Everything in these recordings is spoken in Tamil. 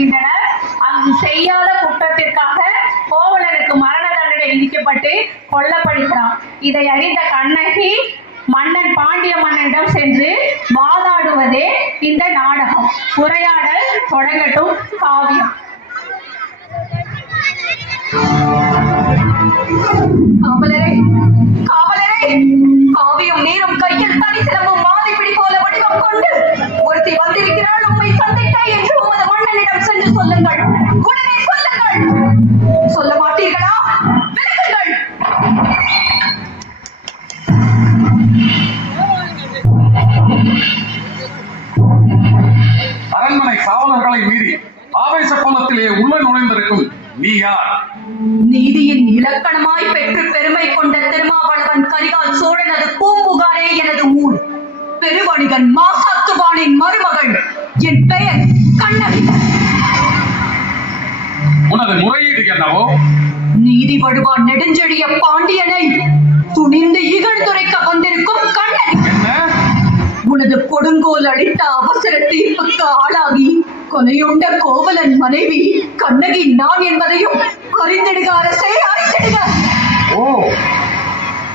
வருகின்றனர். அங்கு செய்யாத குற்றத்திற்காக கோவலனுக்கு மரண தண்டனை விதிக்கப்பட்டு கொல்லப்படுகிறான். இதை அறிந்த கண்ணகி மன்னன் பாண்டிய மன்னனிடம் சென்று வாதாடுவதே இந்த நாடகம். உரையாடல் தொடங்கட்டும். காவியம். காவலரே, காவலரே, காவியம் நீரும் கையில் தனி சிலம்பும் மாதிப்பிடி போல வடிவம் கொண்டு ஒருத்தி வந்திருக்கிறாள், உண்மை சந்திக்க என்று உமது மன்னனிடம் சென்று சொல்லுங்கள். உடனே சொல்லுங்கள். சொல்ல மாட்டீர்களா? விலகுங்கள். அரண்மனை காவலர்களை மீறி ஆவேச கோலத்திலே உள்ள நுழைந்திருக்கும் நீ யார்? நீதியின் இலக்கணமாய் பெற்று பெருமை கொண்ட திருமாவளவன் கரிகால் சோழனது பூம்புகாரே எனது ஊர். பெருவணிகன் மாசாத்துவானின் மருமகள். என் பெயர் கண்ணகி. உனது முறையீடு என்னவோ? நீதி வடுவான் நெடுஞ்செழிய பாண்டியனை துணிந்து இகழ்ந்துரைக்க வந்திருக்கும் கண்ணகி. உனது கொடுங்கோல் அளித்த அவசர தீர்ப்புக்கு ஆளாகி கொலையுண்ட கோவலன் மனைவி கண்ணகி நான் என்பதையும் அறிந்திடுக அரசே, அறிந்திடுக. ஓ,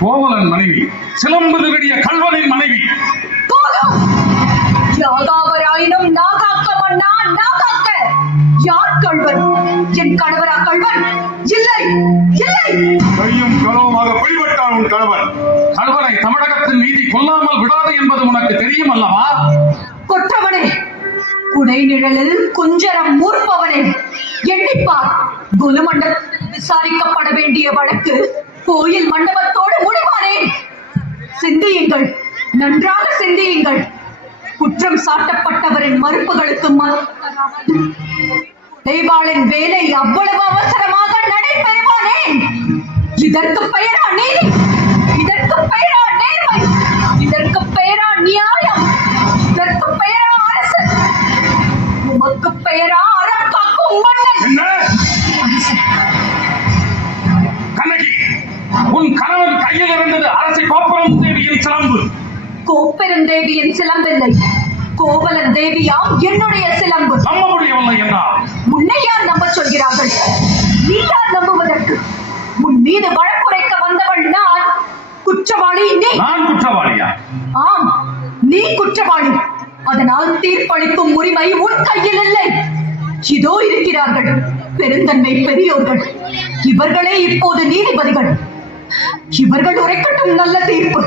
கோவலன் மனைவி, சிலம்பு திருடிய கல்வனின் மனைவி. போதும். யாகாவராயினும் நாகாக்க மன்னா, நாகாக்க. யார் கள்வன்? என் கணவரா கள்வன்? இல்லை, இல்லை. கையும் களவுமாக பிடிபட்டான் உன் கணவன். கல்வனை தமிழகத்தின் நீதி கொல்லாமல் விடாது என்பது உனக்கு தெரியும் அல்லவா? கொற்றவனே, குடை நிழலில் குஞ்சரம் மூர்ப்பவனே, எண்ணிப்பார். குலுமண்டபத்தில் விசாரிக்கப்பட வேண்டிய வழக்கு கோயில் மண்டபத்தோடு முடிவானே. சிந்தியுங்கள், நன்றாக சிந்தியுங்கள். குற்றம் சாட்டப்பட்டவரின் மறுப்புகளுக்கு தெய்வாளின் வேலை அவ்வளவு அவசரமாக நடைபெறுவானே. இதற்கு பெயரா நீதி? இதற்கு பெயரா நேர்மை? இதற்கு பெயரா நியாயம்? இதற்கு பெயரா அரசு? உமக்கு பெயரா அறம் காக்கும் மன்னன்? கண்ணகி, உன் கணவன் கையில் இருந்தது அரசு கோப்பரம் தேவியின் சிலம்பு. கோப்பெருந்தேவியின் சிலம்பில்லை, கோவலன் தேவியாம் என்னுடைய சிலம்பு. நம்ப முடியவில்லை என்றால் உன்னை யார் நம்ப சொல்கிறார்கள்? நீ யார் நம்புவதற்கு? உன் மீது வழக்குரைக்க வந்தவள் நான். குற்றவாளி நீ. நான் குற்றவாளியா? ஆம், நீ குற்றவாளி. அதனால் தீர்ப்பளிக்கும் உரிமை உன் கையில் இல்லை. இதோ இருக்கிறார்கள் பெருந்தன்மை பெரியோர்கள். இவர்களே இப்போது நீதிபதிகள். இவர்கள் உரைக்கட்டும் நல்ல தீர்ப்பு.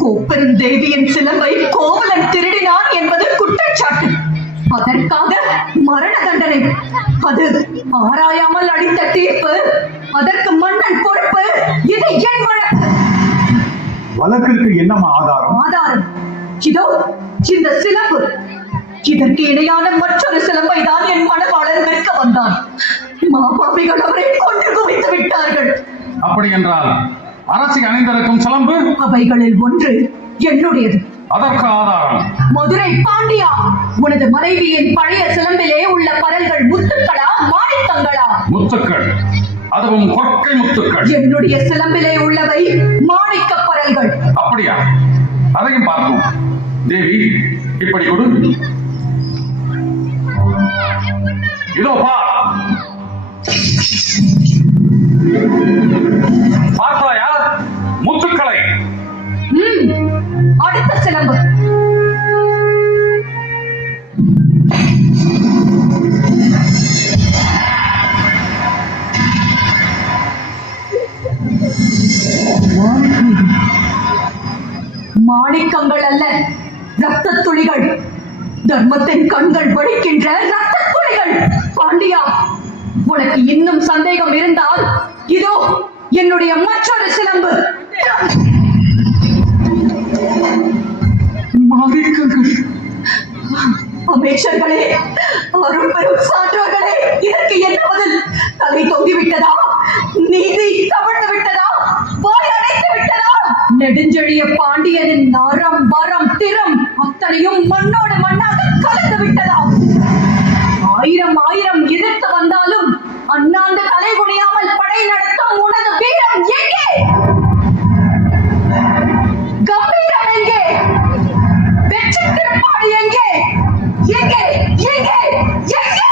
கோப்பெருந்தேவியின் சிலம்பை கோவலன் திருடினான் என்பது குற்றச்சாட்டு. அதற்காக மரண தண்டனை. அது ஆராயாமல் அளித்த தீர்ப்பு. அதற்கு மன்னன் பொறுப்பு. இது என் வழக்கு. வழக்கிற்கு என்னமா ஆதாரம்? ஆதாரம் இதோ இந்த சிலம்பு. இதற்கு இணையான மற்றொரு சிலம்பை தான் என் மணவாளன் விற்க வந்தான். மாபாவிகள் அவரை கொன்று குவித்து விட்டார்கள். அப்படி என்றால் அரசை அணிந்திருக்கும் சிலம்பு? அவைகளில் ஒன்று என்னுடையது. அதற்கு ஆதாரம்? மதுரை பாண்டியா, உனது மனைவியின் பழைய சிலம்பிலே உள்ள பரல்கள் முத்துக்களா மாணிக்கங்களா? முத்துக்கள், அதுவும் கொற்கை முத்துக்கள். என்னுடைய சிலம்பிலே உள்ளவை மாணிக்க பரல்கள். அப்படியா? அதையும் பார்ப்போம். தேவி, இப்படி கொடு. இதோ பார். பார்த்தாயா முத்துக்களை? அடுத்த சிலம்பு. மாணிக்கங்கள் அல்ல, ரத்த துளிகள். தர்மத்தின் கண்கள் வடிக்கின்ற ரத்த துளிகள். பாண்டியா, உனக்கு இன்னும் சந்தேகம் இருந்தால் இதோ என்னுடைய மற்றொரு சிலம்பு. மாணிக்கங்கள். அமைச்சர்களே, அரும்பெரும் சான்றோர்களே, இதற்கு என்ன பதில்? தலை தொங்கிவிட்டதா? நீதி கவிழ்ந்து விட்டதா? வாய் அடைத்து விட்டதா? நெடுஞ்செழிய பாண்டியனின் நரம் வரம் திறம் அத்தனையும் மண்ணோடு மண்ணாக கலந்து விட்டதா? ஆயிரம் ஆயிரம் எதிர்த்து வந்தாலும் அண்ணாந்து தலை குனியாமல் படை நடத்தும் உனது வீரம் எங்கே? கம்பீரம் எங்கே? வெற்றி திருப்பாடு எங்கே? எங்கே? எங்கே? எங்கே?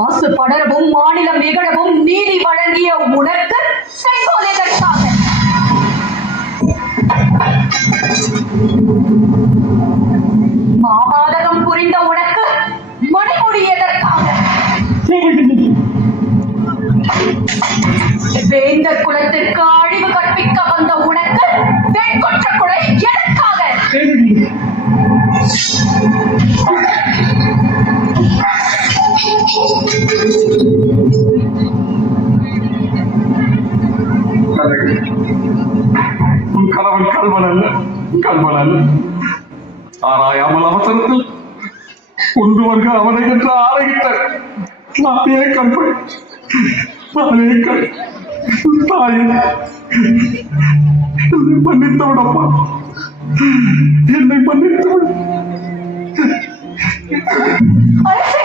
மாசு படரவும் மாநிலம் நிகழவும் நீதி வழங்கிய உனக்கு செங்கோல் எதற்காக? மாபாதகம் புரிந்த உனக்கு மணிமுடி எதற்காக? வேந்தர் குலத்திற்கு அழிவு கற்பிக்க வந்த உனக்கு வெண்கொற்ற குடை எதற்காக? உன் கணவன் கல்வன் அல்ல ஆராயாமல் அவசரத்தில் கொண்டு வருக அவனை என்று ஆணையிட்ட நானே கண்பன் தாயே என்னை மன்னித்து விடப்பா, என்னை மன்னித்து விட. அரசே,